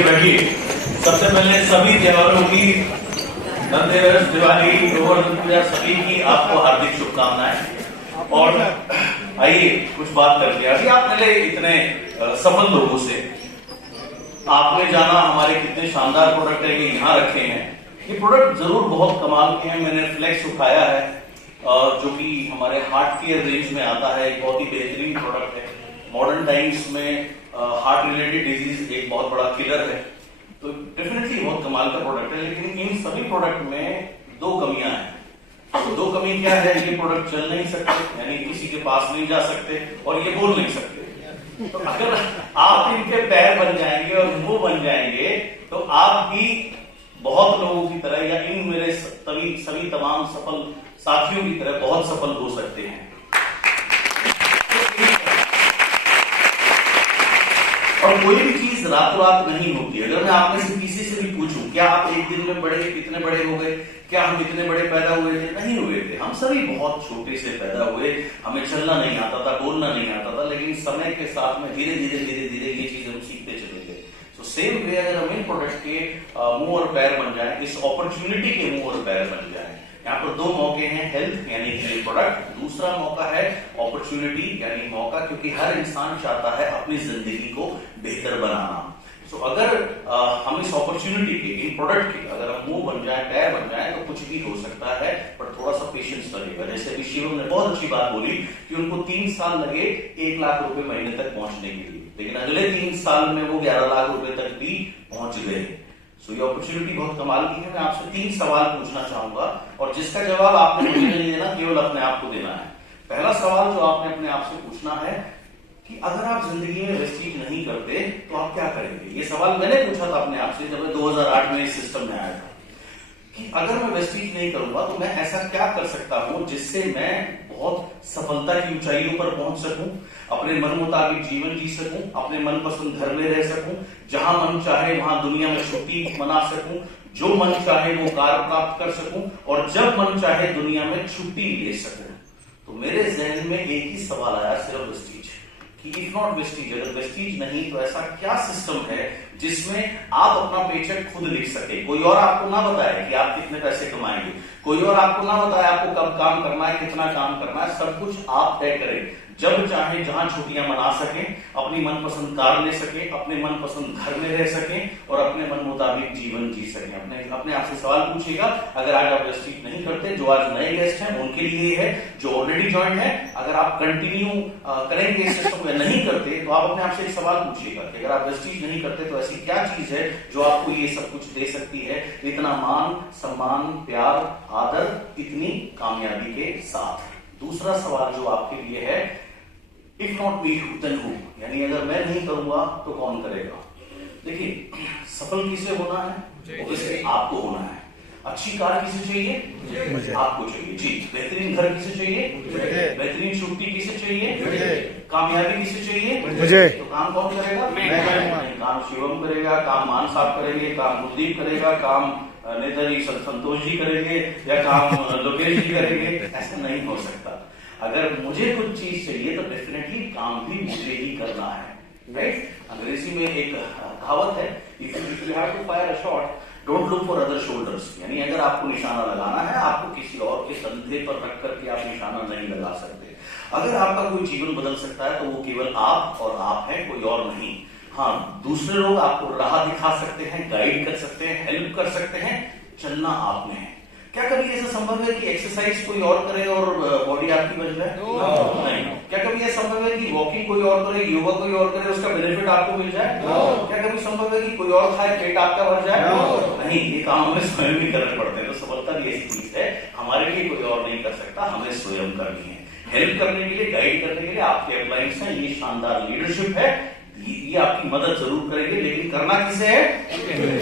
बैठिए। सबसे पहले सभी त्योहारों की, धनतेरस, दिवाली, गोवर्धन पूजा, सभी की आपको हार्दिक शुभकामनाएं। और आइए कुछ बात करते हैं। अभी आप मिले इतने सफल लोगों से, आपने जाना हमारे कितने शानदार प्रोडक्ट है ये यहाँ रखे हैं। ये प्रोडक्ट जरूर बहुत कमाल के हैं। मैंने फ्लेक्स उठाया है जो कि हमारे हार्ट केयर रेंज में आता है। एक बहुत ही बेहतरीन प्रोडक्ट है। मॉडर्न टाइम्स में हार्ट रिलेटेड डिजीज एक बहुत बड़ा किलर है, तो डेफिनेटली बहुत कमाल का प्रोडक्ट है। लेकिन इन सभी प्रोडक्ट में दो कमियां हैं। तो दो कमी क्या है? ये प्रोडक्ट चल नहीं सकते, यानी किसी के पास नहीं जा सकते, और ये बोल नहीं सकते। तो अगर आप इनके पैर बन जाएंगे और मुंह बन जाएंगे तो आप भी बहुत लोगों की तरह, या इन मेरे सभी तमाम सफल साथियों की तरह बहुत सफल हो सकते हैं। और कोई भी चीज रातों रात नहीं होती। अगर मैं आप में से किसी से भी पूछूं, क्या आप एक दिन में बड़े, कितने बड़े हो गए, क्या हम इतने बड़े पैदा हुए थे? नहीं हुए थे। हम सभी बहुत छोटे से पैदा हुए। हमें चलना नहीं आता था, बोलना नहीं आता था, लेकिन समय के साथ में धीरे धीरे ये चीजें हम सीखते चले गए। तो सेम वे अगर हम इन प्रोडक्ट के मुंह और पैर बन जाए, इस अपॉर्चुनिटी के मुंह और पैर बन जाए। यहाँ पर दो मौके हैं, हेल्थ यानी कि प्रोडक्ट, दूसरा मौका है अपॉर्चुनिटी यानी मौका, क्योंकि हर इंसान चाहता है अपनी जिंदगी को बेहतर बनाना। तो अगर हम इस अपॉर्चुनिटी के, इन प्रोडक्ट के अगर हम मुंह बन जाए, पैर बन जाए, तो कुछ भी हो सकता है, पर थोड़ा सा पेशेंस लगेगा। जैसे अभी शिवम ने बहुत अच्छी बात बोली कि उनको 3 साल लगे 1 लाख रुपए महीने तक पहुंचने के लिए, लेकिन अगले 3 साल में वो 11 लाख रुपए तक भी पहुंच गए। सो ये अपॉर्चुनिटी बहुत कमाल की है। मैं आपसे 3 सवाल पूछना चाहूंगा, और जिसका जवाब आपने मुझे नहीं देना, केवल अपने आप को देना है। पहला सवाल जो आपने अपने आप से पूछना है कि अगर आप जिंदगी में वेस्टीज नहीं करते तो आप क्या करेंगे? ये सवाल मैंने पूछा था अपने आप से जब मैं 2008 में इस सिस्टम में आया था, कि अगर मैं वेस्टीज नहीं करूंगा तो मैं ऐसा क्या कर सकता हूं जिससे मैं बहुत सफलता की ऊंचाइयों पर पहुंच सकूं, अपने मन मुताबिक जीवन जी सकूं, अपने मनपसंद घर में रह सकूं, जहां मन चाहे वहां दुनिया में छुट्टी मना सकूं, जो मन चाहे वो कार प्राप्त कर सकूं, और जब मन चाहे दुनिया में छुट्टी ले सकूं। तो मेरे जहन में एक ही सवाल आया, सिर्फ वेस्टीज, कि इफ नॉट वेस्टीज, अगर वेस्टीज नहीं तो ऐसा क्या सिस्टम है जिसमें आप अपना पेचेक खुद लिख सके, कोई और आपको ना बताए कि आप कितने पैसे कमाएंगे, कोई और आपको ना बताए आपको कब काम करना है, कितना काम करना है, सब कुछ आप तय करें, जब चाहे जहां छुट्टियां मना सकें, अपनी मनपसंद कार ले सके, अपने मनपसंद घर में रह सकें, और अपने मन मुताबिक जीवन जी सकें। अपने आप से सवाल पूछिएगा। अगर आज आप वेस्टीज नहीं करते, जो आज नए गेस्ट हैं उनके लिए है, जो ऑलरेडी ज्वाइन है, अगर आप कंटिन्यू करेंगे इस सिस्टम में नहीं करते, तो आप अपने आप से एक सवाल पूछिएगा कि अगर आप वेस्टीज नहीं करते तो ऐसी क्या चीज है जो आपको ये सब कुछ दे सकती है, इतना मान, सम्मान, प्यार, आदर, इतनी कामयाबी के साथ। दूसरा सवाल जो आपके लिए है, if not me then who, यानी अगर मैं नहीं करूंगा तो कौन करेगा? देखिए, सफल किसे होना है? obviously आपको होना है। अच्छी कार किसे चाहिए? मुझे। आपको चाहिए जी। बेहतरीन घर किसे चाहिए? मुझे। बेहतरीन छुट्टी किसे चाहिए? मुझे। कामयाबी किसे चाहिए? मुझे। तो काम कौन करेगा? मैं। काम शिवम करेगा, काम मान साहब करेंगे, काम कुलदीप करेगा, काम नेताजी संतोष जी करेंगे, या काम लोकेश जी करेंगे? ऐसा नहीं हो सकता। अगर मुझे कुछ चीज चाहिए तो डेफिनेटली काम भी मुझे ही करना है, राइट? अंग्रेजी में एक कहावत है, if you have to fire a shot don't look for other shoulders, यानी अगर आपको निशाना लगाना है, आपको किसी और के कंधे पर रख करके आप निशाना नहीं लगा सकते। अगर आपका कोई जीवन बदल सकता है तो वो केवल आप और आप हैं, कोई और नहीं। हाँ, दूसरे लोग आपको राह दिखा सकते हैं, गाइड कर सकते हैं, हेल्प कर सकते हैं, चलना आप में है। क्या कभी ऐसा संभव है कि एक्सरसाइज कोई और करे और बॉडी आपकी बन जाए? नहीं। क्या कभी ऐसा संभव है कि वॉकिंग कोई और करे, योगा कोई और करे, उसका बेनिफिट आपको मिल जाए? क्या कभी संभव है कि कोई और खाए, पेट आपका भर जाए? नहीं, ये काम हमें स्वयं भी करने पड़ते हैं। तो सफलता भी ऐसी चीज है, हमारे लिए कोई और नहीं कर सकता, हमें स्वयं करनी है। हेल्प करने के लिए, गाइड करने के लिए आपके एप्लाइंस हैं, ये शानदार लीडरशिप है, ये आपकी मदद जरूर करेंगे, लेकिन करना किसे है?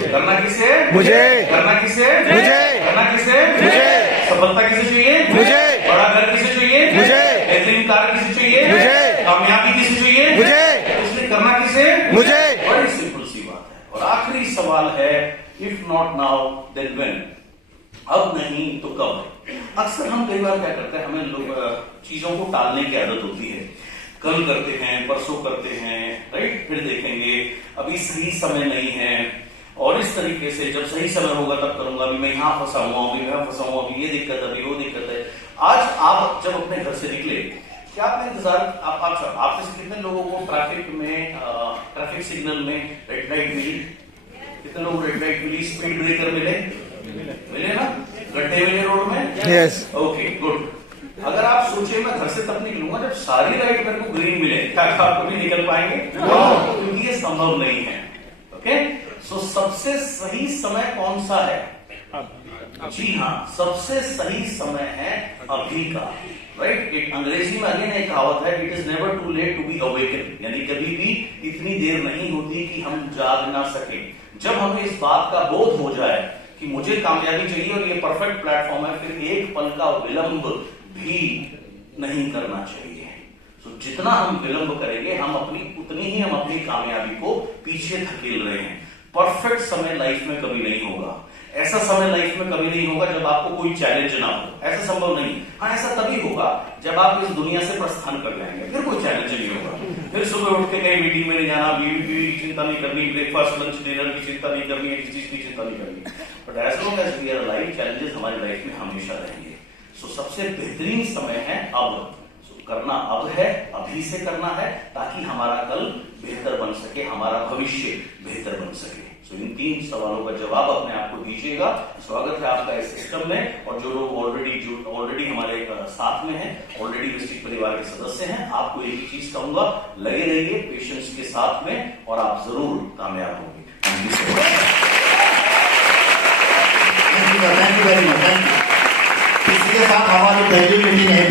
करना किसे है? मुझे। करना किसे है? मुझे। करना किसे है? मुझे। सफलता किसे चाहिए? मुझे। बड़ा घर किसे चाहिए? मुझे। बेहतरीन कार किसे चाहिए? मुझे। कामयाबी किसे चाहिए? मुझे। इसलिए करना किसे? मुझे। बड़ी सिंपल सी बात है। और आखिरी सवाल है, if not now then when, अब नहीं तो कब? अक्सर हम कई बार क्या करते हैं, हमें लोग चीजों को टालने की आदत होती है। कल करते हैं, परसों करते हैं, राइट, फिर देखेंगे, अभी सही समय नहीं है, और इस तरीके से जब सही समय होगा तब करूंगा, अभी मैं यहाँ फंसा हुआ, अभी मैं फंसा हुआ, अभी ये दिक्कत है, अभी वो दिक्कत है। आज आप जब अपने घर से निकले, क्या आपने इंतजार, आप में से कितने लोगों को ट्रैफिक में, ट्रैफिक सिग्नल में रेड लाइट मिली? कितने लोग रेड लाइट मिली, स्पीड ब्रेकर मिले ना, गड्ढे मिले रोड में? यस। Okay, good. अगर आप सोचिए मैं घर से तब निकलूंगा जब सारी लाइट मेरे को ग्रीन मिले, क्या आप कभी निकल पाएंगे? क्योंकि ये संभव नहीं है। ओके, सो सबसे सही समय कौन सा है? जी हाँ, सबसे सही समय है अभी का, राइट। एक अंग्रेजी में अगेन एक कहावत है, it is never too late to be awaken, यानी कभी भी इतनी देर नहीं होती कि हम जाग ना सके। जब हमें इस बात का बोध हो जाए कि मुझे कामयाबी चाहिए और ये परफेक्ट प्लेटफॉर्म है, फिर एक पल का विलंब भी नहीं करना चाहिए। तो जितना हम विलंब करेंगे हम अपनी कामयाबी को पीछे धकेल रहे हैं। परफेक्ट समय लाइफ में कभी नहीं होगा, ऐसा समय लाइफ में कभी नहीं होगा जब आपको कोई चैलेंज ना हो, ऐसा संभव नहीं। हाँ, ऐसा तभी होगा जब आप इस दुनिया से प्रस्थान कर जाएंगे, फिर कोई चैलेंज नहीं होगा। फिर सुबह उठ के कहीं मीटिंग में नहीं जाना, बीवी की चिंता नहीं करनी, ब्रेकफास्ट लंच डिनर की चिंता नहीं करनी, किसी चीज की चिंता नहीं करनी। But as long as we are alive, challenges हमारी लाइफ में हमेशा रहेंगे। सो सबसे बेहतरीन समय है अब, करना अब है, अभी से करना है, ताकि हमारा कल बेहतर बन सके, हमारा भविष्य बेहतर बन सके। सो इन 3 सवालों का जवाब अपने आप को दीजिएगा। स्वागत है आपका इस सिस्टम में, और जो लोग ऑलरेडी हमारे साथ में हैं, ऑलरेडी मिस्टिक परिवार के सदस्य हैं, आपको एक ही चीज कहूंगा, लगे रहिए पेशेंस के साथ में और आप जरूर कामयाब होंगे। Thank you so much. Thank you very much. इसी के साथ हमारी पहली मीटिंग है